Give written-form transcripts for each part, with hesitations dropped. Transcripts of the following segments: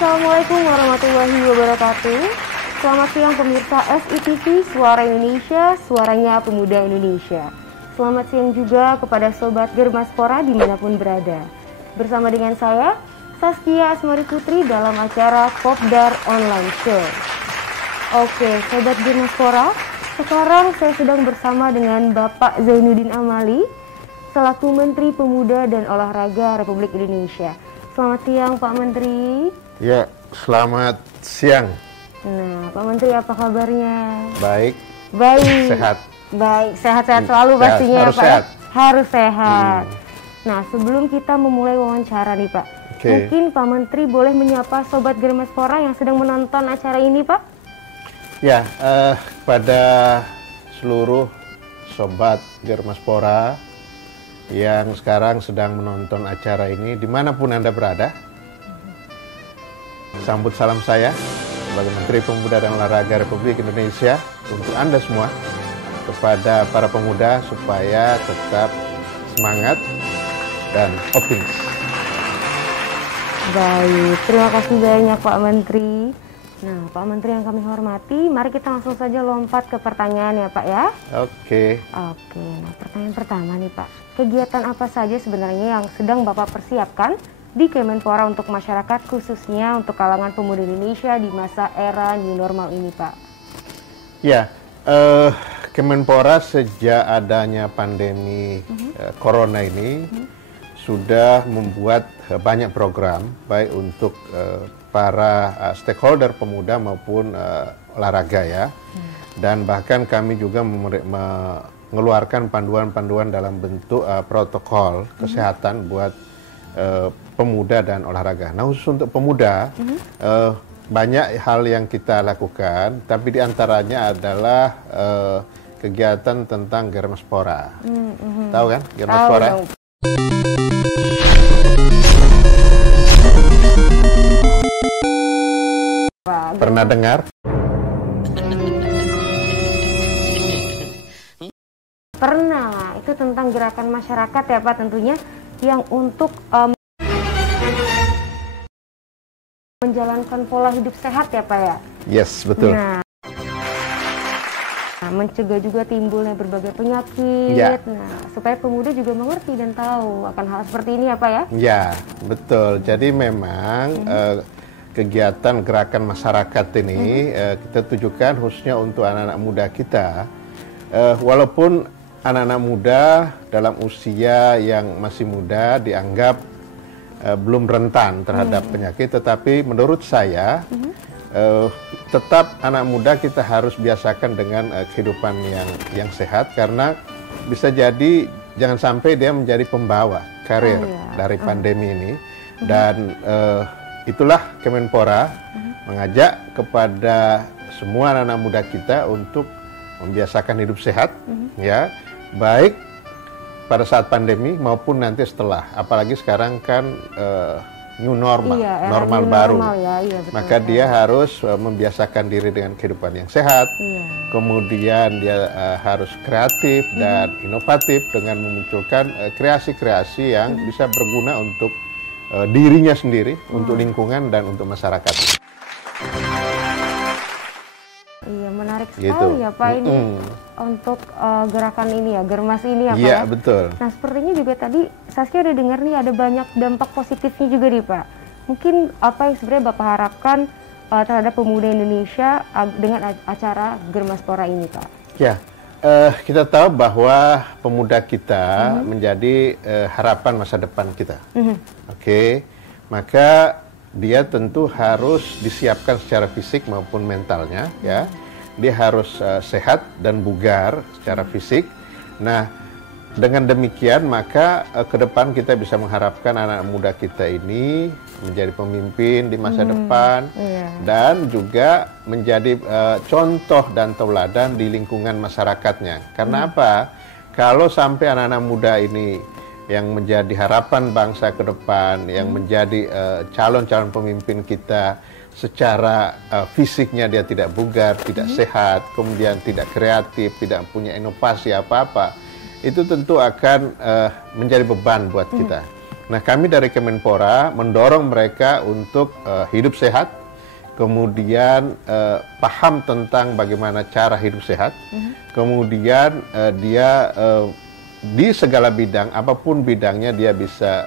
Assalamualaikum warahmatullahi wabarakatuh. Selamat siang pemirsa SITV Suara Indonesia, suaranya pemuda Indonesia. Selamat siang juga kepada Sobat Germaspora dimanapun berada. Bersama dengan saya, Saskia Asmari Putri dalam acara Kopdar Online Show. Oke, Sobat Germaspora, sekarang saya sedang bersama dengan Bapak Zainuddin Amali, selaku Menteri Pemuda dan Olahraga Republik Indonesia. Selamat siang Pak Menteri. Ya, selamat siang. Nah, Pak Menteri apa kabarnya? Baik. Baik. Sehat. Baik, sehat-sehat selalu Sehat. pastinya Harus Pak. sehat. Harus sehat. Nah, sebelum kita memulai wawancara nih Pak, mungkin Pak Menteri boleh menyapa Sobat Germaspora yang sedang menonton acara ini Pak? Ya, kepada seluruh Sobat Germaspora yang sekarang sedang menonton acara ini, dimanapun Anda berada, sambut salam saya sebagai Menteri Pemuda dan Olahraga Republik Indonesia untuk Anda semua, kepada para pemuda supaya tetap semangat dan optimis. Baik, terima kasih banyak Pak Menteri. Nah, Pak Menteri yang kami hormati, mari kita langsung saja lompat ke pertanyaan ya Pak ya. Oke. Oke, nah pertanyaan pertama nih Pak. Kegiatan apa saja sebenarnya yang sedang Bapak persiapkan di Kemenpora untuk masyarakat, khususnya untuk kalangan pemuda Indonesia di masa era new normal ini Pak? Ya, Kemenpora sejak adanya pandemi corona ini sudah membuat banyak program, baik untuk para stakeholder pemuda maupun olahraga ya. Dan bahkan kami juga mengeluarkan panduan-panduan dalam bentuk protokol kesehatan buat pemuda dan olahraga. Nah, khusus untuk pemuda, banyak hal yang kita lakukan, tapi diantaranya adalah kegiatan tentang Germaspora. Tahu kan Germaspora? Tahu dong. Pernah dengar? Pernah, itu tentang gerakan masyarakat ya Pak tentunya, yang untuk menjalankan pola hidup sehat ya Pak ya? Yes, betul. Nah, mencegah juga timbulnya berbagai penyakit, Ya. nah supaya pemuda juga mengerti dan tahu akan hal seperti ini ya Pak ya? Ya, betul. Jadi memang kegiatan gerakan masyarakat ini kita tujukan khususnya untuk anak-anak muda kita. Walaupun anak-anak muda dalam usia yang masih muda dianggap belum rentan terhadap penyakit, tetapi menurut saya tetap anak muda kita harus biasakan dengan kehidupan yang sehat, karena bisa jadi jangan sampai dia menjadi pembawa karir dari pandemi ini. Dan itulah Kemenpora mengajak kepada semua anak-anak muda kita untuk membiasakan hidup sehat, ya, baik pada saat pandemi maupun nanti setelah. Apalagi sekarang kan new normal, normal baru. Ya, iya, betul, maka dia harus membiasakan diri dengan kehidupan yang sehat. Kemudian dia harus kreatif dan inovatif dengan memunculkan kreasi-kreasi yang bisa berguna untuk dirinya sendiri, untuk lingkungan dan untuk masyarakat. Iya, menarik sekali Gitu. ya Pak ini untuk gerakan ini ya, Germas ini ya Pak Iya, ya? betul. Nah, sepertinya juga tadi Saskia udah dengar nih ada banyak dampak positifnya juga nih Pak. Mungkin apa yang sebenarnya Bapak harapkan terhadap pemuda Indonesia dengan acara Germaspora ini Pak? Ya, kita tahu bahwa pemuda kita menjadi harapan masa depan kita. Oke, maka dia tentu harus disiapkan secara fisik maupun mentalnya, ya. Dia harus sehat dan bugar secara fisik. Nah, dengan demikian maka ke depan kita bisa mengharapkan anak muda kita ini menjadi pemimpin di masa depan dan juga menjadi contoh dan tauladan di lingkungan masyarakatnya. Karena apa? Kalau sampai anak-anak muda ini yang menjadi harapan bangsa ke depan, yang menjadi calon-calon pemimpin kita, secara fisiknya dia tidak bugar, tidak sehat, kemudian tidak kreatif, tidak punya inovasi apa-apa, itu tentu akan menjadi beban buat kita. Nah, kami dari Kemenpora mendorong mereka untuk hidup sehat, kemudian paham tentang bagaimana cara hidup sehat, kemudian dia di segala bidang, apapun bidangnya dia bisa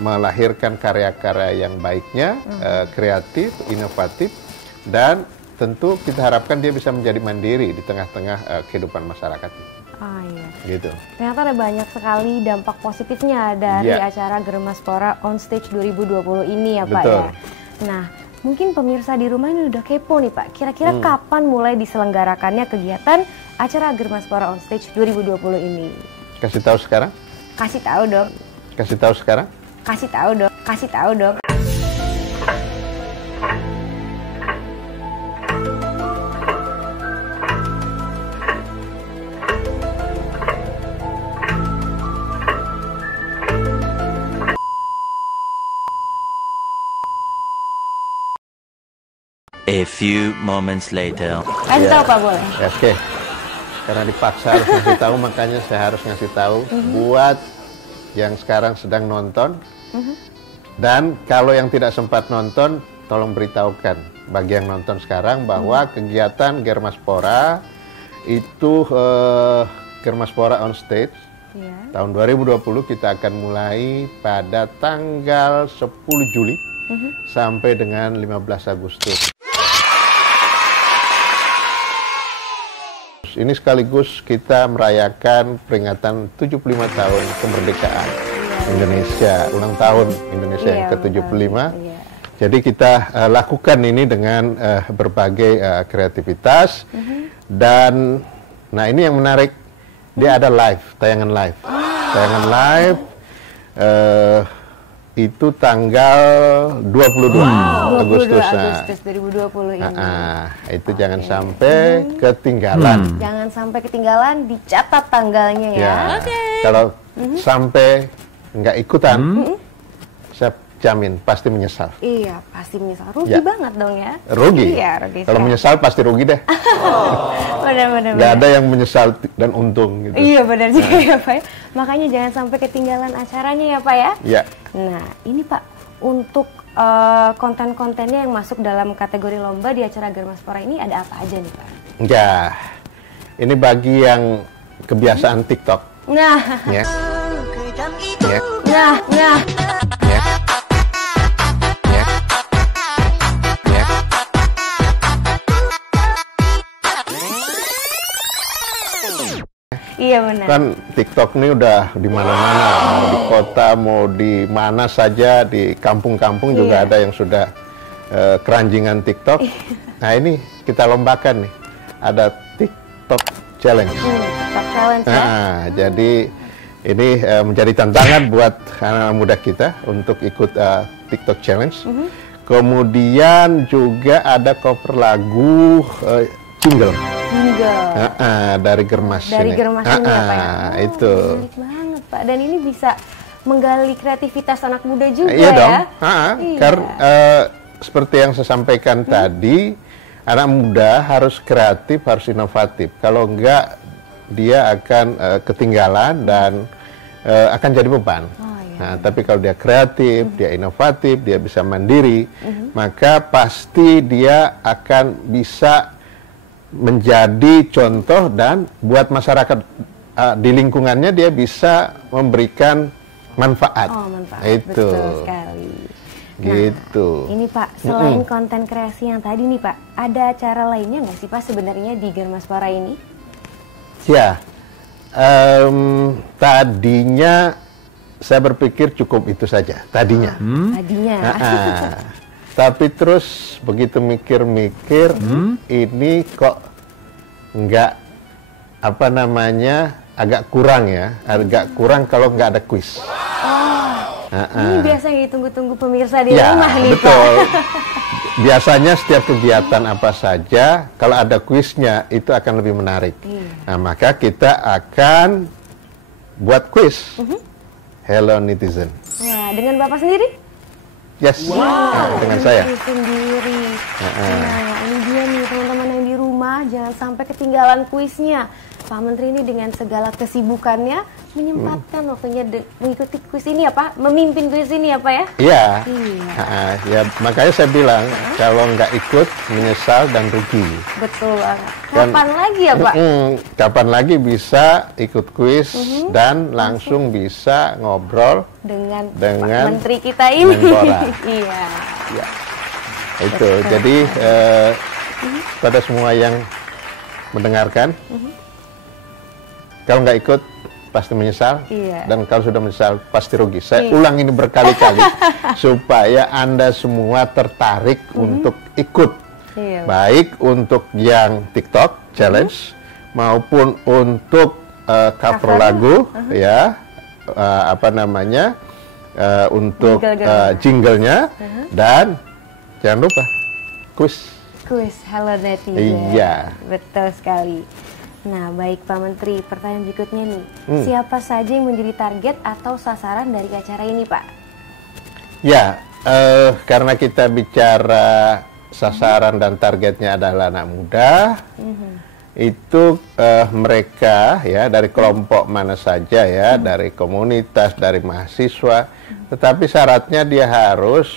melahirkan karya-karya yang baiknya, kreatif, inovatif, dan tentu kita harapkan dia bisa menjadi mandiri di tengah-tengah kehidupan masyarakat. Ah, iya. Gitu. Ternyata ada banyak sekali dampak positifnya dari acara Germaspora On Stage 2020 ini ya Pak. Betul. Ya. Nah, mungkin pemirsa di rumah ini udah kepo nih Pak. Kira-kira kapan mulai diselenggarakannya kegiatan acara Germaspora On Stage 2020 ini? Kasih tahu sekarang? Kasih tahu dong. Kasih tahu sekarang? Kasih tahu dong. Kasih tahu dong. A few moments later. Kasih tahu Pak boleh? Ya, oke. Karena dipaksa harus ngasih tahu, makanya saya harus ngasih tahu buat yang sekarang sedang nonton. Dan kalau yang tidak sempat nonton, tolong beritahukan bagi yang nonton sekarang bahwa kegiatan Germaspora itu Germaspora On Stage tahun 2020 kita akan mulai pada tanggal 10 Juli sampai dengan 15 Agustus. Ini sekaligus kita merayakan peringatan 75 tahun kemerdekaan Indonesia, ulang tahun Indonesia yang ke-75. Jadi kita lakukan ini dengan berbagai kreativitas dan nah ini yang menarik, dia ada live, tayangan live. Tayangan live itu tanggal 22 Agustus. 22 Agustus 2020 ini. Itu jangan sampai ketinggalan. Jangan sampai ketinggalan, dicatat tanggalnya ya. Kalau sampai nggak ikutan, saya jamin pasti menyesal. Iya, pasti menyesal. Rugi banget dong ya. Rugi. Iya, rugi. Kalau menyesal pasti rugi deh. Benar-benar. Nggak ada yang menyesal dan untung gitu. Iya, benar juga ya Pak. Makanya jangan sampai ketinggalan acaranya ya Pak ya. Iya. Nah, ini Pak, untuk konten-kontennya yang masuk dalam kategori lomba di acara Germaspora ini ada apa aja nih Pak? Ya, ini bagi yang kebiasaan TikTok. Nah, Ya. Ya. nah. Ya. Ya. Ya. Iya benar. Kan TikTok ini udah di mana-mana, mau di kota, mau di mana saja, di kampung-kampung juga ada yang sudah keranjingan TikTok. Nah ini kita lombakan nih, ada TikTok Challenge. TikTok Challenge ya. Nah, jadi ini menjadi tantangan buat anak muda kita untuk ikut TikTok Challenge. Kemudian juga ada cover lagu jingle. Dari Germas. Dari Germas ini ya Pak ya. Itu. Menarik banget Pak. Dan ini bisa menggali kreativitas anak muda juga Iya ya. dong. Iya. Karena seperti yang saya sampaikan tadi, anak muda harus kreatif, harus inovatif. Kalau enggak, dia akan ketinggalan dan akan jadi beban. Nah, tapi kalau dia kreatif, dia inovatif, dia bisa mandiri, maka pasti dia akan bisa menjadi contoh dan buat masyarakat di lingkungannya dia bisa memberikan manfaat. Oh, manfaat. Itu. Betul sekali. Gitu. Nah, ini Pak, selain konten kreasi yang tadi nih Pak, ada acara lainnya nggak sih Pak sebenarnya di Germaspora ini? Ya, tadinya saya berpikir cukup itu saja. Tadinya. Tadinya. Tapi terus begitu mikir-mikir, ini kok nggak apa namanya agak kurang ya, agak kurang kalau nggak ada kuis. Ini biasa yang ditunggu-tunggu pemirsa di Ya, rumah nih betul. Pak. Biasanya setiap kegiatan apa saja, kalau ada kuisnya itu akan lebih menarik. Nah, maka kita akan buat kuis. Hello Netizen. Wah, dengan Bapak sendiri? Yes, dengan saya. Diri sendiri. Nah, ini dia nih teman-teman yang di rumah, jangan sampai ketinggalan kuisnya. Pak Menteri ini dengan segala kesibukannya menyempatkan waktunya mengikuti kuis ini ya Pak, memimpin kuis ini ya Pak ya? Iya. Iya. Ya makanya saya bilang kalau nggak ikut menyesal dan rugi. Betul banget. Kapan lagi ya Pak? Kapan lagi bisa ikut kuis dan langsung bisa ngobrol dengan dengan Pak Menteri kita ini. Menpora. Iya. Ya. Itu. Jadi pada semua yang mendengarkan, kalau nggak ikut pasti menyesal, dan kalau sudah menyesal pasti rugi. Saya ulang ini berkali-kali supaya Anda semua tertarik untuk ikut, baik untuk yang TikTok challenge maupun untuk cover lagu, ya, untuk jinglenya, dan jangan lupa kuis. Kuis Halo Netizen. Iya. Betul sekali. Nah, baik Pak Menteri, pertanyaan berikutnya nih. Siapa saja yang menjadi target atau sasaran dari acara ini, Pak? Ya, karena kita bicara sasaran dan targetnya adalah anak muda, itu mereka ya dari kelompok mana saja ya, dari komunitas, dari mahasiswa, tetapi syaratnya dia harus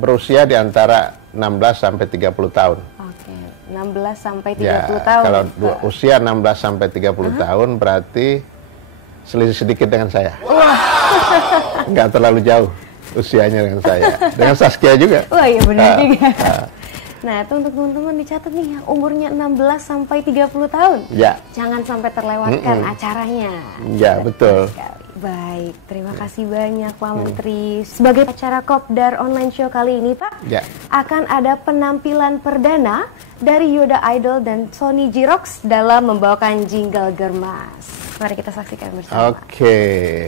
berusia di antara 16 sampai 30 tahun. Oke, 16 sampai 30 tahun. Kalau usia 16 sampai 30 tahun berarti selisih sedikit dengan saya. Nggak terlalu jauh usianya dengan saya. Dengan Saskia juga. Wah, iya benar juga. Nah, itu untuk teman-teman dicatat nih yang umurnya 16 sampai 30 tahun. Ya. Jangan sampai terlewatkan acaranya. Ya, betul. Baik, terima kasih banyak Pak Menteri. Sebagai acara Kopdar Online Show kali ini Pak, akan ada penampilan perdana dari Yoda Idol dan Sony Jirox dalam membawakan jingle Germas. Mari kita saksikan bersama. Oke.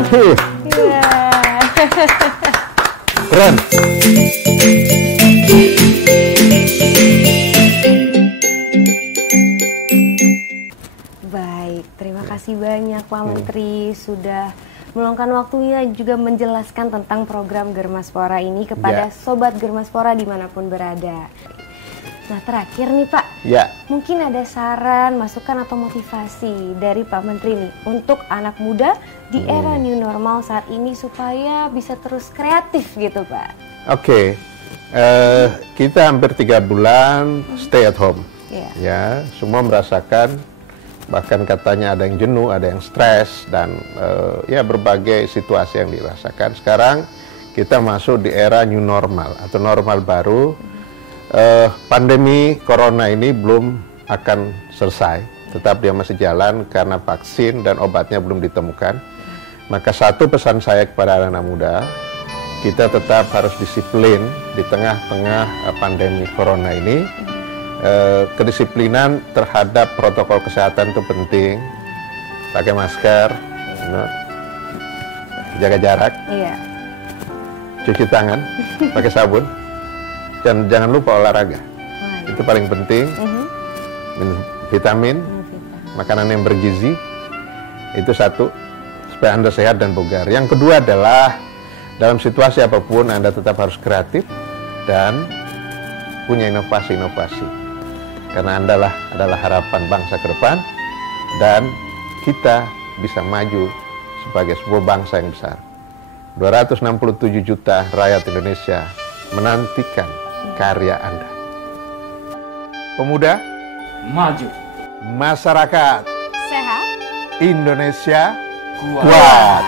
Oke. Iya. Keren. Baik, terima kasih banyak Pak Menteri sudah meluangkan waktunya juga menjelaskan tentang program Germaspora ini kepada Ya. Sobat Germaspora dimanapun berada. Nah terakhir nih Pak, Ya. mungkin ada saran, masukan atau motivasi dari Pak Menteri nih untuk anak muda di era new normal saat ini supaya bisa terus kreatif gitu Pak. Oke. Kita hampir 3 bulan stay at home. Iya. Ya, semua merasakan, bahkan katanya ada yang jenuh, ada yang stres, dan ya berbagai situasi yang dirasakan. Sekarang kita masuk di era new normal atau normal baru. Pandemi corona ini belum akan selesai, tetap dia masih jalan karena vaksin dan obatnya belum ditemukan. Maka satu pesan saya kepada anak muda, kita tetap harus disiplin di tengah-tengah pandemi corona ini. Kedisiplinan terhadap protokol kesehatan itu penting. Pakai masker, jaga jarak, Iya. cuci tangan, pakai sabun, dan jangan lupa olahraga. Wah, Itu paling penting. Minum vitamin, makanan yang bergizi, itu satu, supaya Anda sehat dan bugar. Yang kedua adalah dalam situasi apapun Anda tetap harus kreatif dan punya inovasi-inovasi. Karena Anda adalah harapan bangsa ke depan, dan kita bisa maju sebagai sebuah bangsa yang besar. 267 juta rakyat Indonesia menantikan karya Anda. Pemuda, Maju. masyarakat sehat. Indonesia Kuat. kuat.